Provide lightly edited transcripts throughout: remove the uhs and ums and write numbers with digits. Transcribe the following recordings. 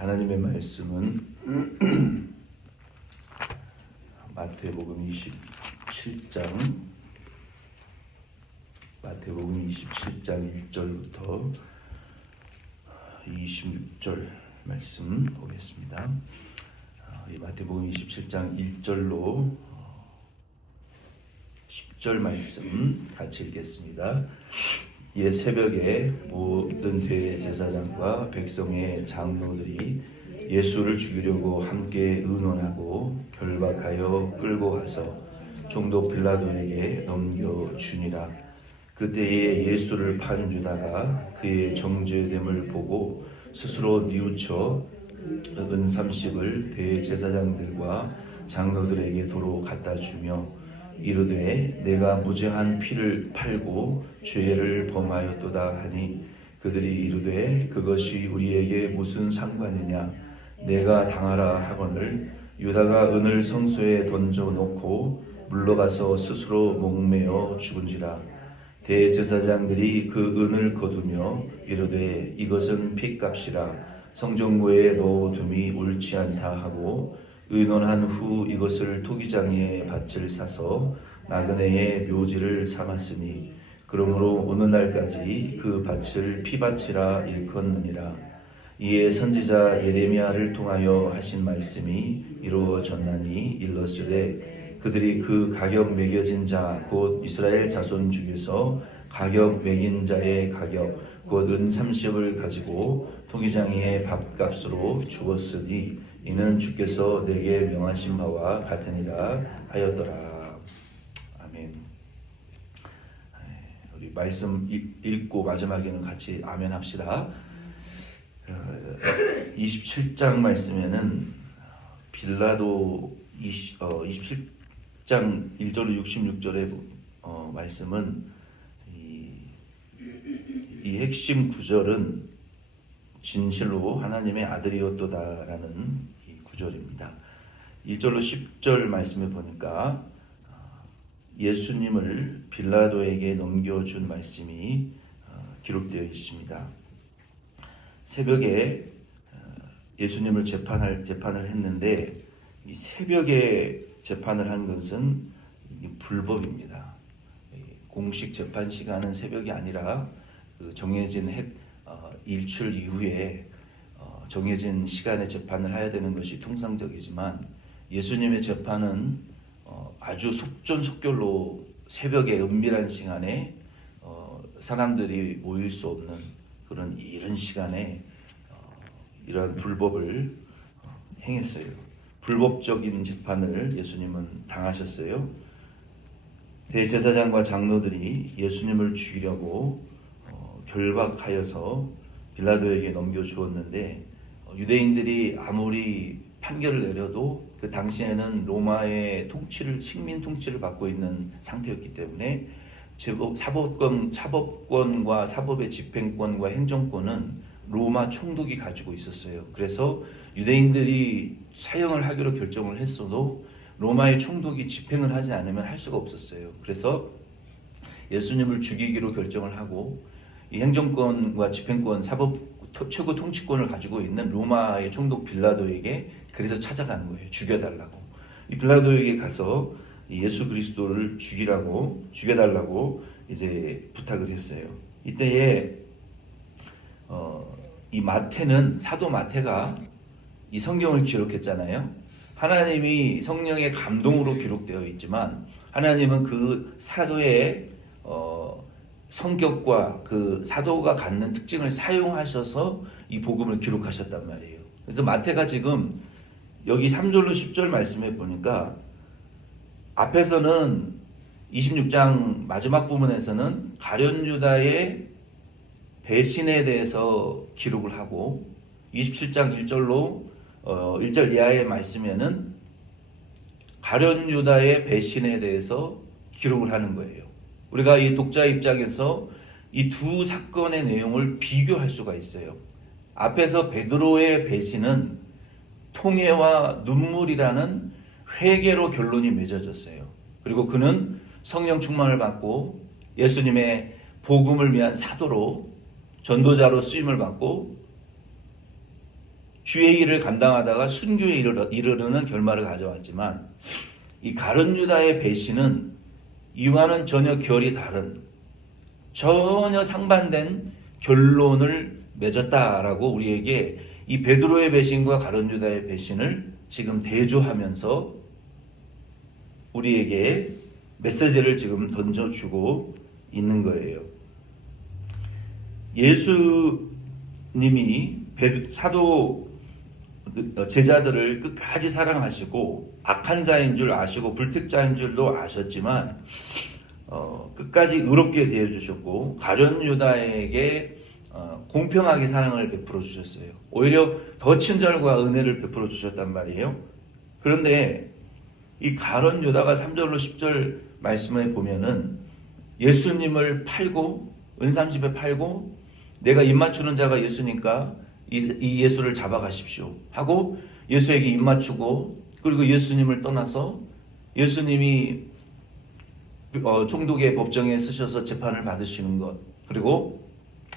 하나님의 말씀은 마태복음 27장 1절부터 26절 말씀 보겠습니다. 이 마태복음 27장 1절로 10절 말씀 같이 읽겠습니다. 이에 새벽에 모든 대제사장과 백성의 장로들이 예수를 죽이려고 함께 의논하고 결박하여 끌고 가서 총독 빌라도에게 넘겨주니라. 그때에 예수를 판 유다가 그의 정죄됨을 보고 스스로 뉘우쳐 은 30을 대제사장들과 장로들에게 도로 갖다 주며 이르되 내가 무죄한 피를 팔고 죄를 범하였도다 하니 그들이 이르되 그것이 우리에게 무슨 상관이냐. 내가 당하라 하거늘 유다가 은을 성소에 던져놓고 물러가서 스스로 목매어 죽은지라. 대제사장들이 그 은을 거두며 이르되 이것은 핏값이라 성전고에 넣어둠이 옳지 않다 하고 의논한 후 이것을 토기장에 밭을 사서 나그네의 묘지를 삼았으니 그러므로 오늘날까지 그 밭을 피밭이라 일컫느니라. 이에 선지자 예레미야를 통하여 하신 말씀이 이루어졌나니 일렀으되 그들이 그 가격 매겨진 자 곧 이스라엘 자손 중에서 가격 매긴 자의 가격 곧 은 30을 가지고 토기장의 밥값으로 주었으니 이는 주께서 내게 명하신 바와 같으니라 하였더라. 아멘. 우리 말씀 읽고 마지막에는 같이 아멘 합시다. 27장 말씀에는 빌라도 27장 1절로 66절의 말씀은 이 핵심 구절은 진실로 하나님의 아들이었도다라는 이 구절입니다. 1절로 10절 말씀에 보니까 예수님을 빌라도에게 넘겨준 말씀이 기록되어 있습니다. 새벽에 예수님을 재판을 했는데 이 새벽에 재판을 한 것은 불법입니다. 공식 재판 시간은 새벽이 아니라 정해진 일출 이후에 정해진 시간에 재판을 해야 되는 것이 통상적이지만 예수님의 재판은 아주 속전속결로 새벽에 은밀한 시간에 사람들이 모일 수 없는 그런 이른 시간에 이러한 불법을 행했어요. 불법적인 재판을 예수님은 당하셨어요. 대제사장과 장로들이 예수님을 죽이려고 결박하여서 빌라도에게 넘겨주었는데 유대인들이 아무리 판결을 내려도 그 당시에는 로마의 식민 통치를 받고 있는 상태였기 때문에 사법권과 사법의 집행권과 행정권은 로마 총독이 가지고 있었어요. 그래서 유대인들이 사형을 하기로 결정을 했어도 로마의 총독이 집행을 하지 않으면 할 수가 없었어요. 그래서 예수님을 죽이기로 결정을 하고 이 행정권과 집행권, 사법 최고 통치권을 가지고 있는 로마의 총독 빌라도에게 그래서 찾아간 거예요. 죽여달라고. 이 빌라도에게 가서 예수 그리스도를 죽여달라고 이제 부탁을 했어요. 이때에 이 마태는 사도 마태가 이 성경을 기록했잖아요. 하나님이 성령의 감동으로 기록되어 있지만 하나님은 그 사도의 성격과 그 사도가 갖는 특징을 사용하셔서 이 복음을 기록하셨단 말이에요. 그래서 마태가 지금 여기 3절로 10절 말씀해 보니까 앞에서는 26장 마지막 부분에서는 가룟 유다의 배신에 대해서 기록을 하고 27장 1절로 1절 이하의 말씀에는 가룟 유다의 배신에 대해서 기록을 하는 거예요. 우리가 이 독자 입장에서 이 두 사건의 내용을 비교할 수가 있어요. 앞에서 베드로의 배신은 통회와 눈물이라는 회개로 결론이 맺어졌어요. 그리고 그는 성령 충만을 받고 예수님의 복음을 위한 사도로 전도자로 쓰임을 받고 주의 일을 감당하다가 순교에 이르르는 결말을 가져왔지만 이 가룟 유다의 배신은 이와는 전혀 결이 다른 전혀 상반된 결론을 맺었다라고 우리에게 이 베드로의 배신과 가룟 유다의 배신을 지금 대조하면서 우리에게 메시지를 지금 던져주고 있는 거예요. 예수님이 사도 제자들을 끝까지 사랑하시고 악한 자인 줄 아시고 불특자인 줄도 아셨지만 끝까지 의롭게 대해주셨고 가룟 유다에게 공평하게 사랑을 베풀어 주셨어요. 오히려 더 친절과 은혜를 베풀어 주셨단 말이에요. 그런데 이 가룟 유다가 3절로 10절 말씀에 보면은 예수님을 팔고 은삼십에 팔고 내가 입맞추는 자가 예수니까 이 예수를 잡아가십시오 하고 예수에게 입맞추고 그리고 예수님을 떠나서 예수님이 총독의 법정에 서셔서 재판을 받으시는 것 그리고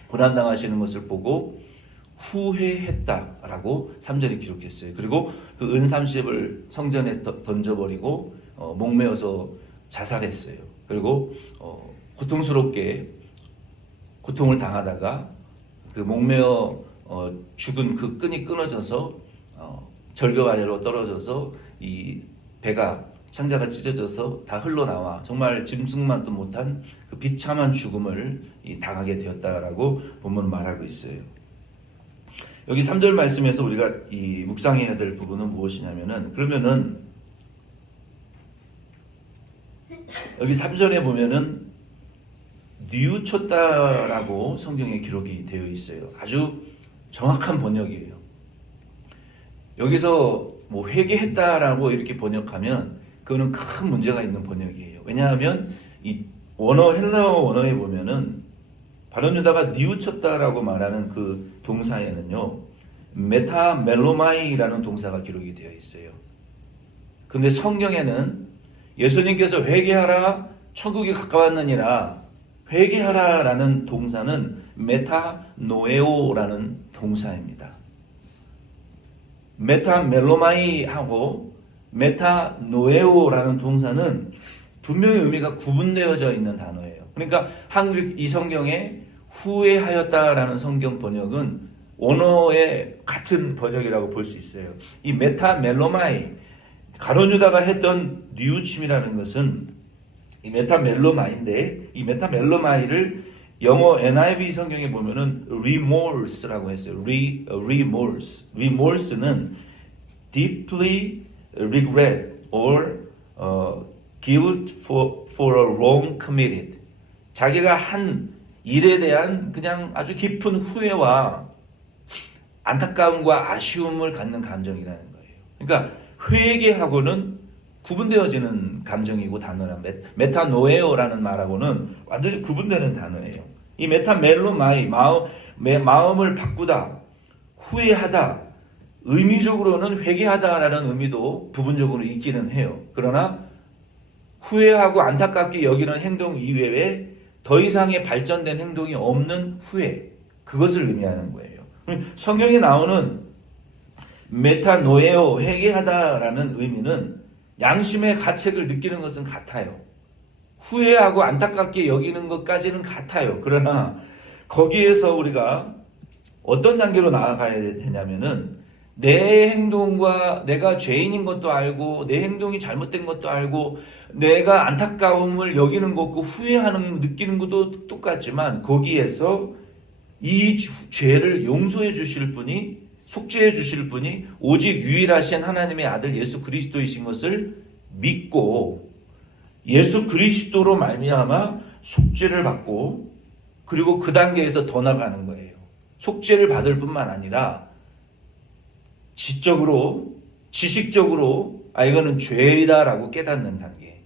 고난당하시는 것을 보고 후회했다라고 3절에 기록했어요. 그리고 그 은삼십을 성전에 던져버리고 목매어서 자살했어요. 그리고 고통스럽게 고통을 당하다가 그 목매어 죽은 그 끈이 끊어져서 절벽 아래로 떨어져서 이 배가 창자가 찢어져서 다 흘러나와 정말 짐승만도 못한 그 비참한 죽음을 당하게 되었다라고 본문은 말하고 있어요. 여기 3절 말씀에서 우리가 이 묵상해야 될 부분은 무엇이냐면은 그러면은 여기 3절에 보면은 뉘우쳤다라고 성경에 기록이 되어 있어요. 아주 정확한 번역이에요. 여기서 뭐 회개했다라고 이렇게 번역하면 그거는 큰 문제가 있는 번역이에요. 왜냐하면 이 헬라어 원어에 보면은 가룟 유다가 뉘우쳤다라고 말하는 그 동사에는요 메타멜로마이라는 동사가 기록이 되어 있어요. 근데 성경에는 예수님께서 회개하라 천국이 가까웠느니라 회개하라라는 동사는 메타노에오라는 동사입니다. 메타멜로마이하고 메타노에오라는 동사는 분명히 의미가 구분되어져 있는 단어예요. 그러니까 한국 이 성경에 후회하였다라는 성경 번역은 원어의 같은 번역이라고 볼 수 있어요. 이 메타멜로마이 가룟 유다가 했던 뉘우침이라는 것은 이 메타멜로마인데 이 메타멜로마이를 영어 NIV 성경에 보면은 remorse라고 했어요. remorse. remorse는 deeply regret or guilt for a wrong committed. 자기가 한 일에 대한 그냥 아주 깊은 후회와 안타까움과 아쉬움을 갖는 감정이라는 거예요. 그러니까 회개하고는 구분되어지는 감정이고 단어란 메타노에오라는 말하고는 완전히 구분되는 단어예요. 이 메타멜로마이 마음을 바꾸다, 후회하다, 의미적으로는 회개하다라는 의미도 부분적으로 있기는 해요. 그러나 후회하고 안타깝게 여기는 행동 이외에 더 이상의 발전된 행동이 없는 후회, 그것을 의미하는 거예요. 성경에 나오는 메타노에오, 회개하다라는 의미는 양심의 가책을 느끼는 것은 같아요. 후회하고 안타깝게 여기는 것까지는 같아요. 그러나 거기에서 우리가 어떤 단계로 나아가야 되냐면은 내 행동과 내가 죄인인 것도 알고 내 행동이 잘못된 것도 알고 내가 안타까움을 여기는 것과 후회하는 느끼는 것도 똑같지만 거기에서 이 죄를 용서해 주실 분이 속죄해 주실 분이 오직 유일하신 하나님의 아들 예수 그리스도이신 것을 믿고 예수 그리스도로 말미암아 속죄를 받고 그리고 그 단계에서 더 나가는 거예요. 속죄를 받을 뿐만 아니라 지적으로 지식적으로 이거는 죄이다라고 깨닫는 단계.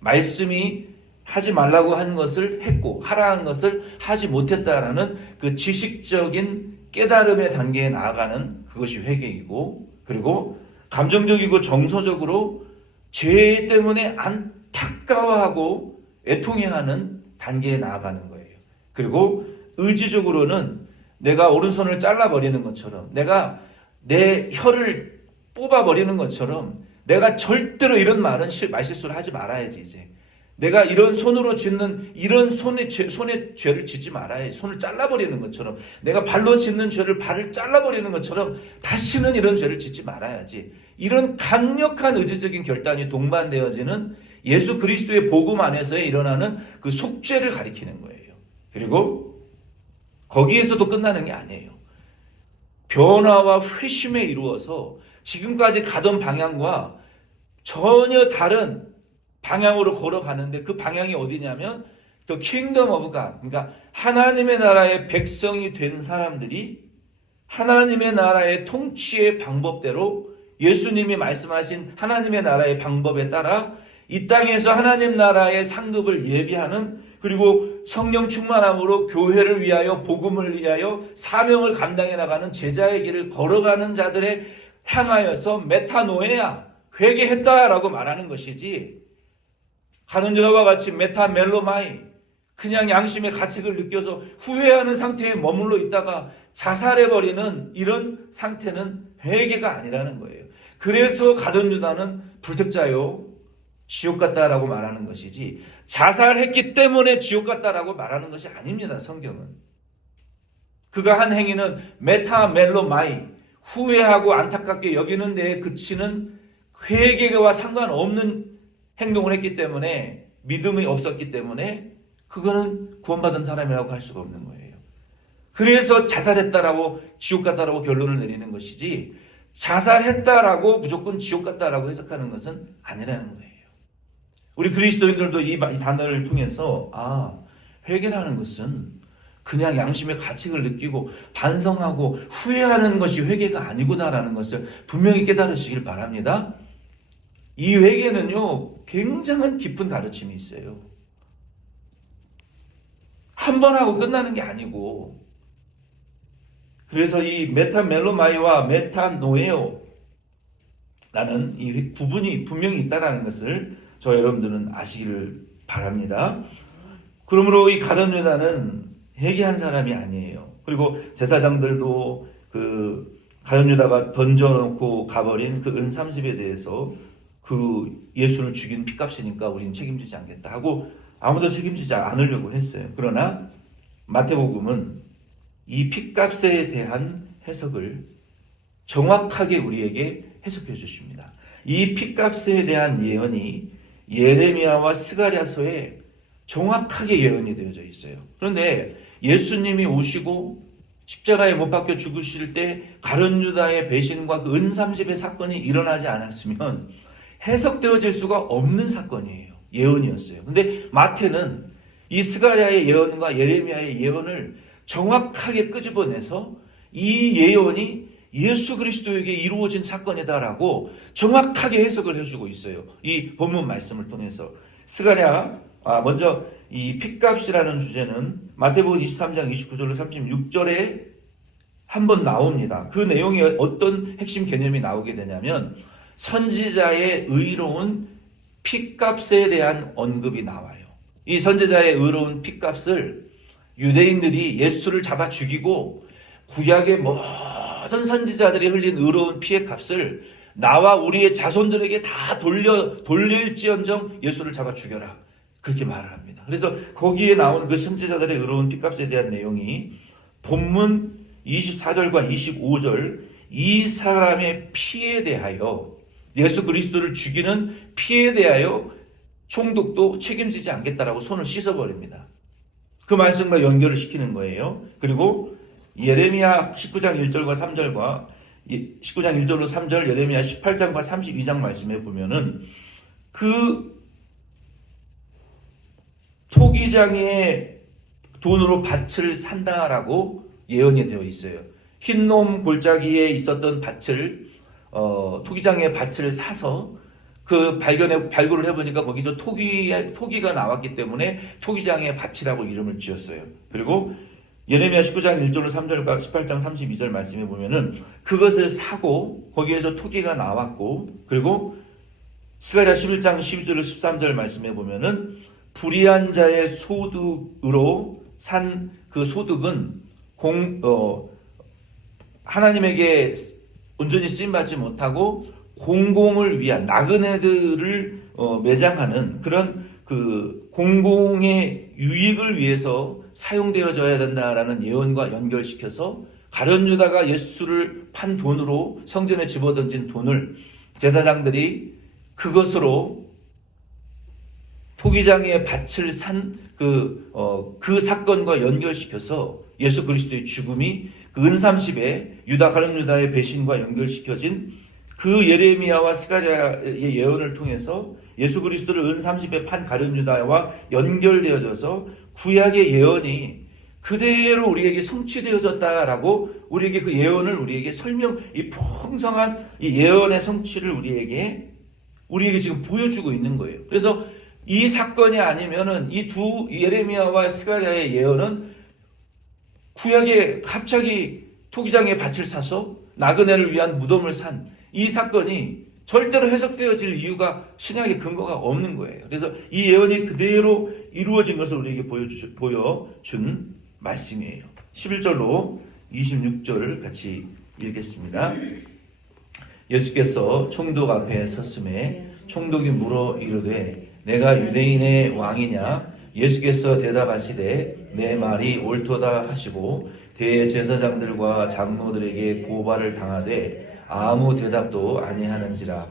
말씀이 하지 말라고 한 것을 했고 하라 한 것을 하지 못했다라는 그 지식적인 깨달음의 단계에 나아가는 그것이 회개이고 그리고 감정적이고 정서적으로 죄 때문에 안타까워하고 애통해하는 단계에 나아가는 거예요. 그리고 의지적으로는 내가 오른손을 잘라버리는 것처럼 내가 내 혀를 뽑아버리는 것처럼 내가 절대로 이런 말실수를 하지 말아야지. 이제 내가 이런 손으로 짓는 이런 손에 죄를 짓지 말아야지. 손을 잘라버리는 것처럼 내가 발로 짓는 죄를 발을 잘라버리는 것처럼 다시는 이런 죄를 짓지 말아야지. 이런 강력한 의지적인 결단이 동반되어지는 예수 그리스도의 복음 안에서 일어나는 그 속죄를 가리키는 거예요. 그리고 거기에서도 끝나는 게 아니에요. 변화와 회심에 이루어서 지금까지 가던 방향과 전혀 다른 방향으로 걸어가는데, 그 방향이 어디냐면 The Kingdom of God, 그러니까 하나님의 나라의 백성이 된 사람들이 하나님의 나라의 통치의 방법대로, 예수님이 말씀하신 하나님의 나라의 방법에 따라 이 땅에서 하나님 나라의 상급을 예비하는, 그리고 성령 충만함으로 교회를 위하여 복음을 위하여 사명을 감당해 나가는 제자의 길을 걸어가는 자들에 향하여서 메타노에야, 회개했다라고 말하는 것이지, 가룟유다와 같이 메타멜로마이, 그냥 양심의 가책을 느껴서 후회하는 상태에 머물러 있다가 자살해버리는 이런 상태는 회개가 아니라는 거예요. 그래서 가룟유다는 불택자요, 지옥 같다라고 말하는 것이지, 자살했기 때문에 지옥 같다라고 말하는 것이 아닙니다. 성경은. 그가 한 행위는 메타멜로마이, 후회하고 안타깝게 여기는 데에 그치는 회개와 상관없는 행동을 했기 때문에, 믿음이 없었기 때문에 그거는 구원받은 사람이라고 할 수가 없는 거예요. 그래서 자살했다라고 지옥 갔다라고 결론을 내리는 것이지, 자살했다라고 무조건 지옥 갔다라고 해석하는 것은 아니라는 거예요. 우리 그리스도인들도 이 단어를 통해서 회개라는 것은 그냥 양심의 가책을 느끼고 반성하고 후회하는 것이 회개가 아니구나라는 것을 분명히 깨달으시길 바랍니다. 이 회개는요, 굉장한 깊은 가르침이 있어요. 한 번 하고 끝나는 게 아니고, 그래서 이 메타멜로마이와 메타노에오라는 이 구분이 분명히 있다는 것을 저 여러분들은 아시기를 바랍니다. 그러므로 이 가룟유다는 회개한 사람이 아니에요. 그리고 제사장들도 그 가룟유다가 던져놓고 가버린 그 은 30에 대해서 그 예수를 죽인 핏값이니까 우리는 책임지지 않겠다 하고 아무도 책임지지 않으려고 했어요. 그러나 마태복음은 이 핏값에 대한 해석을 정확하게 우리에게 해석해 주십니다. 이 핏값에 대한 예언이 예레미야와 스가랴서에 정확하게 예언이 되어져 있어요. 그런데 예수님이 오시고 십자가에 못 박혀 죽으실 때 가룟유다의 배신과 그 은 30의 사건이 일어나지 않았으면 해석되어질 수가 없는 사건이에요. 예언이었어요. 근데 마태는 이 스가랴의 예언과 예레미야의 예언을 정확하게 끄집어내서 이 예언이 예수 그리스도에게 이루어진 사건이다라고 정확하게 해석을 해주고 있어요. 이 본문 말씀을 통해서. 스가랴, 먼저 이 핏값이라는 주제는 마태복음 23장 29절로 36절에 한번 나옵니다. 그 내용이 어떤 핵심 개념이 나오게 되냐면 선지자의 의로운 핏값에 대한 언급이 나와요. 이 선지자의 의로운 핏값을 유대인들이 예수를 잡아 죽이고 구약의 모든 선지자들이 흘린 의로운 피의 값을 나와 우리의 자손들에게 다 돌릴지언정 예수를 잡아 죽여라, 그렇게 말을 합니다. 그래서 거기에 나온 그 선지자들의 의로운 핏값에 대한 내용이 본문 24절과 25절, 이 사람의 피에 대하여, 예수 그리스도를 죽이는 피에 대하여 총독도 책임지지 않겠다라고 손을 씻어버립니다. 그 말씀과 연결을 시키는 거예요. 그리고 예레미야 19장 1절과 3절과 19장 1절로 3절, 예레미야 18장과 32장 말씀에 보면은 그 토기장의 돈으로 밭을 산다라고 예언이 되어 있어요. 흰놈 골짜기에 있었던 밭을 토기장의 밭을 사서 그 발굴을 해보니까 거기서 토기가 나왔기 때문에 토기장의 밭이라고 이름을 지었어요. 그리고 예레미야 19장 1절로 3절과 18장 32절 말씀에 보면은 그것을 사고 거기에서 토기가 나왔고, 그리고 스가랴 11장 12절로 13절 말씀에 보면은 불의한 자의 소득으로 산 그 소득은 하나님에게 온전히 쓰임받지 못하고 공공을 위한 나그네들을 매장하는 그런 그 공공의 유익을 위해서 사용되어져야 된다라는 예언과 연결시켜서 가룟 유다가 예수를 판 돈으로 성전에 집어던진 돈을 제사장들이 그것으로 토기장의 밭을 산 그 사건과 연결시켜서 예수 그리스도의 죽음이 그 은30에 유다 가룟 유다의 배신과 연결시켜진 그 예레미야와 스가랴의 예언을 통해서 예수 그리스도를 은30에 판 가룟 유다와 연결되어져서 구약의 예언이 그대로 우리에게 성취되어졌다라고 우리에게 그 예언을 우리에게 이 풍성한 이 예언의 성취를 우리에게 지금 보여주고 있는 거예요. 그래서 이 사건이 아니면은 이 두 예레미야와 스가랴의 예언은 구약에 갑자기 토기장의 밭을 사서 나그네를 위한 무덤을 산 이 사건이 절대로 해석되어질 이유가 신약의 근거가 없는 거예요. 그래서 이 예언이 그대로 이루어진 것을 우리에게 보여준 말씀이에요. 11절로 26절 같이 읽겠습니다. 예수께서 총독 앞에 섰음에 총독이 물어 이르되 내가 유대인의 왕이냐? 예수께서 대답하시되 내 말이 옳도다 하시고 대제사장들과 장로들에게 고발을 당하되 아무 대답도 아니하는지라.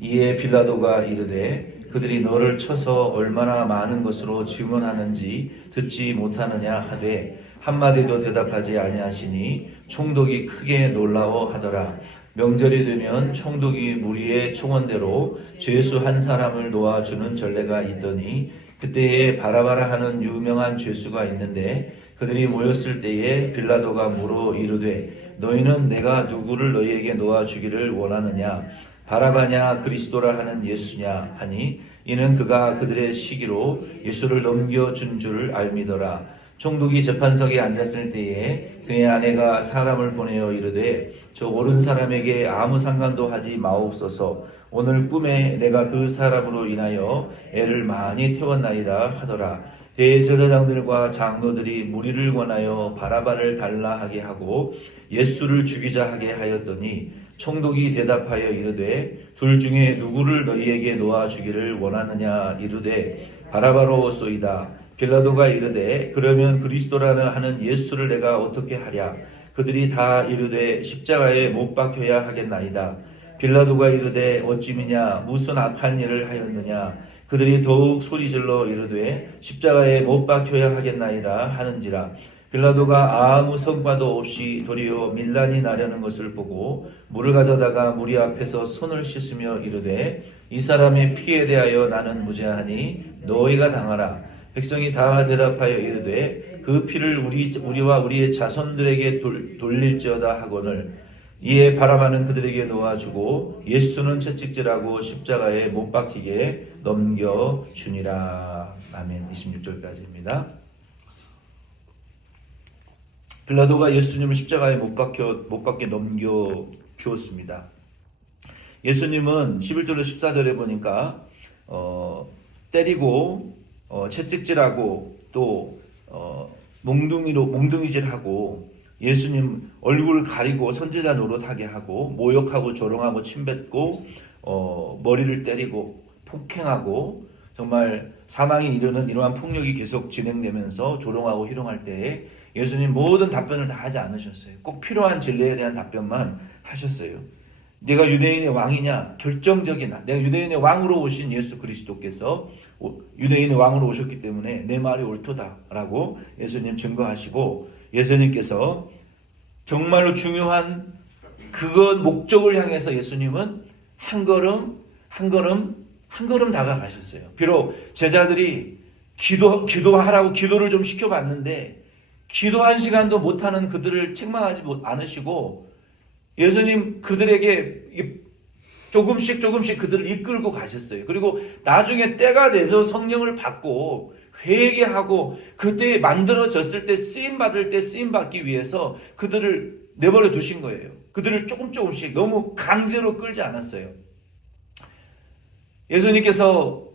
이에 빌라도가 이르되 그들이 너를 쳐서 얼마나 많은 것으로 증언하는지 듣지 못하느냐 하되 한마디도 대답하지 아니하시니 총독이 크게 놀라워하더라. 명절이 되면 총독이 무리의 총원대로 죄수 한 사람을 놓아주는 전례가 있더니 그때에 바라바라 하는 유명한 죄수가 있는데 그들이 모였을 때에 빌라도가 물어 이르되 너희는 내가 누구를 너희에게 놓아주기를 원하느냐? 바라바냐 그리스도라 하는 예수냐 하니 이는 그가 그들의 시기로 예수를 넘겨준 줄 알미더라. 총독이 재판석에 앉았을 때에 그의 아내가 사람을 보내어 이르되 저 옳은 사람에게 아무 상관도 하지 마옵소서. 오늘 꿈에 내가 그 사람으로 인하여 애를 많이 태웠나이다 하더라. 대제사장들과 장로들이 무리를 권하여 바라바를 달라 하게 하고 예수를 죽이자 하게 하였더니 총독이 대답하여 이르되 둘 중에 누구를 너희에게 놓아주기를 원하느냐 이르되 바라바로소이다. 빌라도가 이르되 그러면 그리스도라는 하는 예수를 내가 어떻게 하랴? 그들이 다 이르되 십자가에 못 박혀야 하겠나이다. 빌라도가 이르되 어찌미냐 무슨 악한 일을 하였느냐? 그들이 더욱 소리질러 이르되 십자가에 못 박혀야 하겠나이다 하는지라. 빌라도가 아무 성과도 없이 도리어 밀란이 나려는 것을 보고 물을 가져다가 무리 앞에서 손을 씻으며 이르되 이 사람의 피에 대하여 나는 무죄하니 너희가 당하라. 백성이 다 대답하여 이르되 그 피를 우리와 우리의 자손들에게 돌릴지어다 하거늘. 이에 바라바는 그들에게 놓아주고 예수는 채찍질하고 십자가에 못 박히게 넘겨주니라. 아멘. 26절까지입니다. 빌라도가 예수님을 십자가에 못 박게 넘겨주었습니다. 예수님은 11절로 14절에 보니까 때리고 채찍질하고 또 몽둥이질하고 예수님 얼굴을 가리고 선지자 노릇하게 하고 모욕하고 조롱하고 침뱉고 머리를 때리고 폭행하고 정말 사망에 이르는 이러한 폭력이 계속 진행되면서 조롱하고 희롱할 때에 예수님 모든 답변을 다 하지 않으셨어요. 꼭 필요한 진리에 대한 답변만 하셨어요. 내가 유대인의 왕이냐? 결정적인 내가 유대인의 왕으로 오신 예수 그리스도께서 유대인의 왕으로 오셨기 때문에 내 말이 옳도다라고 예수님 증거하시고 예수님께서 정말로 중요한 그건 목적을 향해서 예수님은 한 걸음 다가가셨어요. 비록 제자들이 기도하라고 기도를 좀 시켜봤는데 기도 한 시간도 못하는 그들을 책망하지 않으시고 예수님 그들에게 조금씩 그들을 이끌고 가셨어요. 그리고 나중에 때가 돼서 성령을 받고 회개하고 그때 만들어졌을 때 쓰임받을 때 쓰임받기 위해서 그들을 내버려 두신 거예요. 그들을 조금씩 너무 강제로 끌지 않았어요. 예수님께서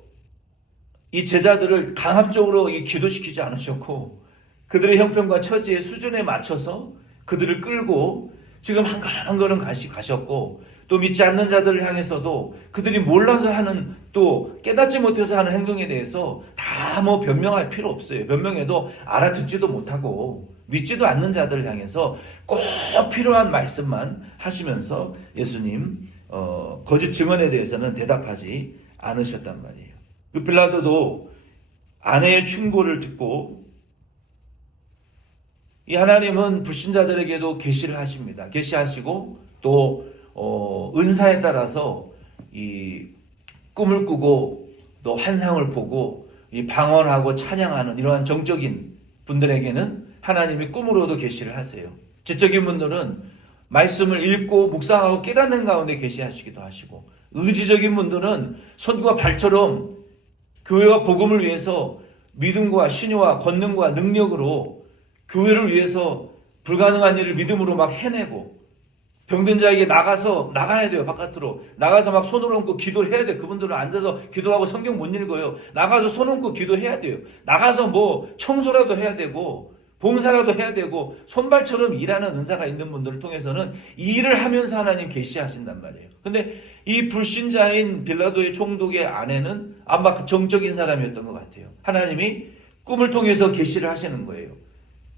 이 제자들을 강압적으로 기도시키지 않으셨고 그들의 형편과 처지의 수준에 맞춰서 그들을 끌고 지금 한 걸음 한 걸음 가셨고 또 믿지 않는 자들을 향해서도 그들이 몰라서 하는 또 깨닫지 못해서 하는 행동에 대해서 다 뭐 변명할 필요 없어요. 변명해도 알아듣지도 못하고 믿지도 않는 자들을 향해서 꼭 필요한 말씀만 하시면서 예수님 거짓 증언에 대해서는 대답하지 않으셨단 말이에요. 그 빌라도도 아내의 충고를 듣고 이 하나님은 불신자들에게도 계시를 하십니다. 계시하시고 또 은사에 따라서 이 꿈을 꾸고 또 환상을 보고 이 방언하고 찬양하는 이러한 정적인 분들에게는 하나님이 꿈으로도 계시를 하세요. 지적인 분들은 말씀을 읽고 묵상하고 깨닫는 가운데 계시하시기도 하시고, 의지적인 분들은 손과 발처럼 교회와 복음을 위해서 믿음과 신유와 권능과 능력으로 교회를 위해서 불가능한 일을 믿음으로 막 해내고, 병든 자에게 나가야 돼요. 바깥으로 나가서 막 손을 얹고 기도를 해야 돼요. 그분들은 앉아서 기도하고 성경 못 읽어요. 나가서 손 얹고 기도해야 돼요. 나가서 뭐 청소라도 해야 되고 봉사라도 해야 되고 손발처럼 일하는 은사가 있는 분들을 통해서는 이 일을 하면서 하나님 계시하신단 말이에요. 근데 이 불신자인 빌라도의 총독의 아내는 아마 정적인 사람이었던 것 같아요. 하나님이 꿈을 통해서 계시를 하시는 거예요.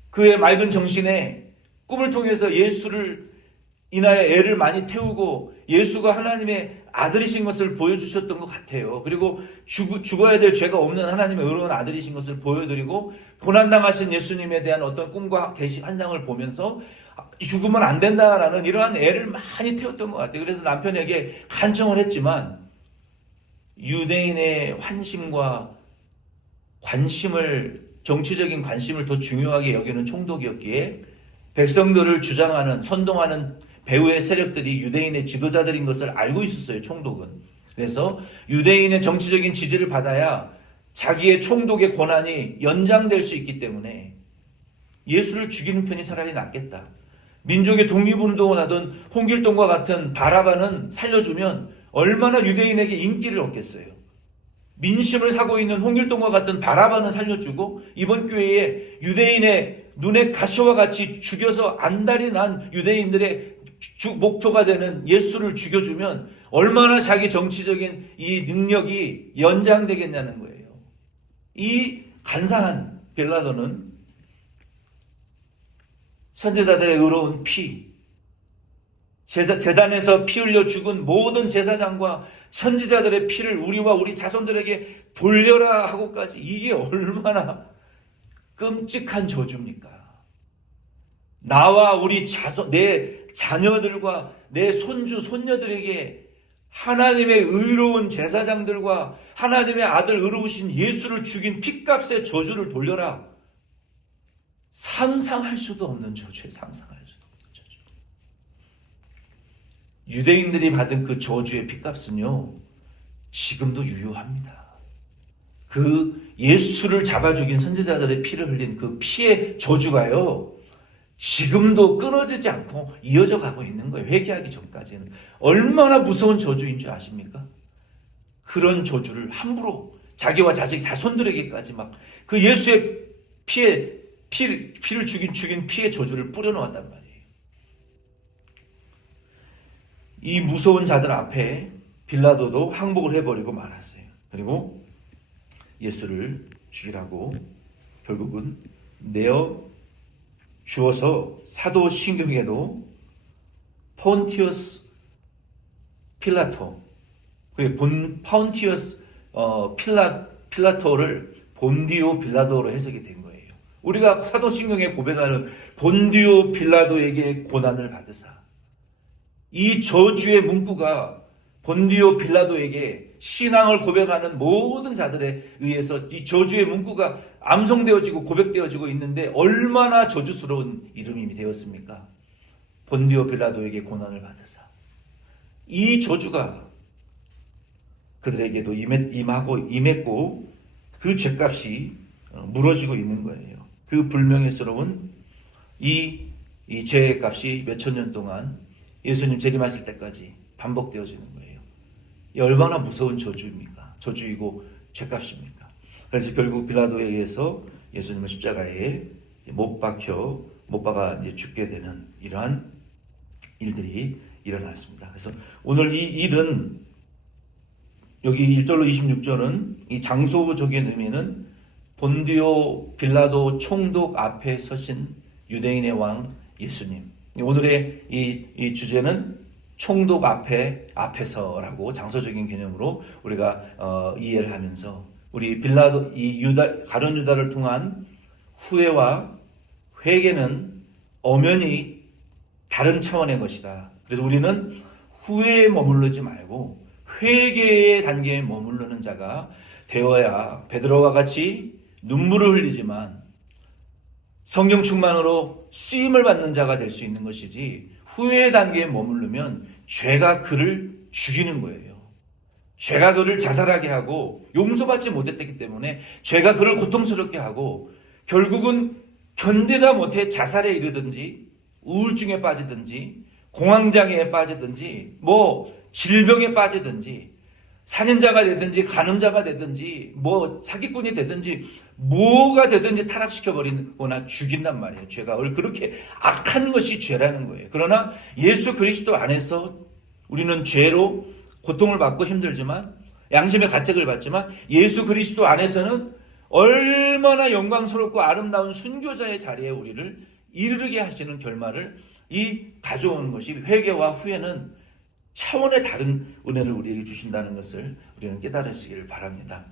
그의 맑은 정신에 꿈을 통해서 예수를 인하여 애를 많이 태우고 예수가 하나님의 아들이신 것을 보여주셨던 것 같아요. 그리고 죽어야 될 죄가 없는 하나님의 의로운 아들이신 것을 보여드리고 고난당하신 예수님에 대한 어떤 꿈과 계시 환상을 보면서 죽으면 안 된다라는 이러한 애를 많이 태웠던 것 같아요. 그래서 남편에게 간청을 했지만 유대인의 환심과 관심을, 정치적인 관심을 더 중요하게 여기는 총독이었기에 백성들을 주장하는, 선동하는 배후의 세력들이 유대인의 지도자들인 것을 알고 있었어요, 총독은. 그래서 유대인의 정치적인 지지를 받아야 자기의 총독의 권한이 연장될 수 있기 때문에 예수를 죽이는 편이 차라리 낫겠다. 민족의 독립운동을 하던 홍길동과 같은 바라바는 살려주면 얼마나 유대인에게 인기를 얻겠어요. 민심을 사고 있는 홍길동과 같은 바라바는 살려주고 이번 기회에 유대인의 눈에 가시와 같이 죽여서 안달이 난 유대인들의 목표가 되는 예수를 죽여주면 얼마나 자기 정치적인 이 능력이 연장되겠냐는 거예요. 이 간사한 빌라도는 선지자들의 의로운 피, 제단에서 피 흘려 죽은 모든 제사장과 선지자들의 피를 우리와 우리 자손들에게 돌려라 하고까지, 이게 얼마나 끔찍한 저주입니까? 나와 우리 내 자녀들과 내 손주, 손녀들에게 하나님의 의로운 제사장들과 하나님의 아들 의로우신 예수를 죽인 핏값의 저주를 돌려라. 상상할 수도 없는 저주에 상상할 수도 없는 저주. 유대인들이 받은 그 저주의 핏값은요, 지금도 유효합니다. 그 예수를 잡아 죽인 선지자들의 피를 흘린 그 피의 저주가요, 지금도 끊어지지 않고 이어져 가고 있는 거예요. 회개하기 전까지는. 얼마나 무서운 저주인 줄 아십니까? 그런 저주를 함부로 자기와 자손들에게까지 막 그 예수의 피를 죽인 피의 저주를 뿌려놓았단 말이에요. 이 무서운 자들 앞에 빌라도도 항복을 해버리고 말았어요. 그리고 예수를 죽이라고 결국은 내어 주어서 사도신경에도 폰티어스 필라토, 폰티어스 필라토를 본디오 빌라도로 해석이 된 거예요. 우리가 사도신경에 고백하는 본디오 빌라도에게 고난을 받으사, 이 저주의 문구가 본디오 빌라도에게 신앙을 고백하는 모든 자들에 의해서 이 저주의 문구가 암송되어지고 고백되어지고 있는데 얼마나 저주스러운 이름이 되었습니까? 본디오 빌라도에게 고난을 받으사. 이 저주가 그들에게도 임했고 그 죄값이 물어지고 있는 거예요. 그 불명예스러운 이 죄의 값이 몇천 년 동안 예수님 재림하실 때까지 반복되어지는 거예요. 이 얼마나 무서운 저주입니까? 저주이고 죄값입니까? 그래서 결국 빌라도에 의해서 예수님을 십자가에 못 박아 이제 죽게 되는 이러한 일들이 일어났습니다. 그래서 오늘 이 일은 여기 1절로 26절은 이 장소적인 의미는 본디오 빌라도 총독 앞에 서신 유대인의 왕 예수님. 오늘의 이 주제는 총독 앞에서라고 장소적인 개념으로 우리가 이해를 하면서 우리 빌라도 이 가룟 유다를 통한 후회와 회개는 엄연히 다른 차원의 것이다. 그래서 우리는 후회에 머무르지 말고 회개의 단계에 머무르는 자가 되어야 베드로와 같이 눈물을 흘리지만 성령 충만으로 쓰임을 받는 자가 될 수 있는 것이지, 후회의 단계에 머무르면 죄가 그를 죽이는 거예요. 죄가 그를 자살하게 하고 용서받지 못했기 때문에 죄가 그를 고통스럽게 하고 결국은 견디다 못해 자살에 이르든지 우울증에 빠지든지 공황장애에 빠지든지 질병에 빠지든지 살인자가 되든지 간음자가 되든지 사기꾼이 되든지 뭐가 되든지 타락시켜버리거나 죽인단 말이에요. 죄가 그렇게 악한 것이 죄라는 거예요. 그러나 예수 그리스도 안에서 우리는 죄로 고통을 받고 힘들지만 양심의 가책을 받지만 예수 그리스도 안에서는 얼마나 영광스럽고 아름다운 순교자의 자리에 우리를 이르게 하시는 결말을 가져오는 것이, 회개와 후회는 차원의 다른 은혜를 우리에게 주신다는 것을 우리는 깨달으시길 바랍니다.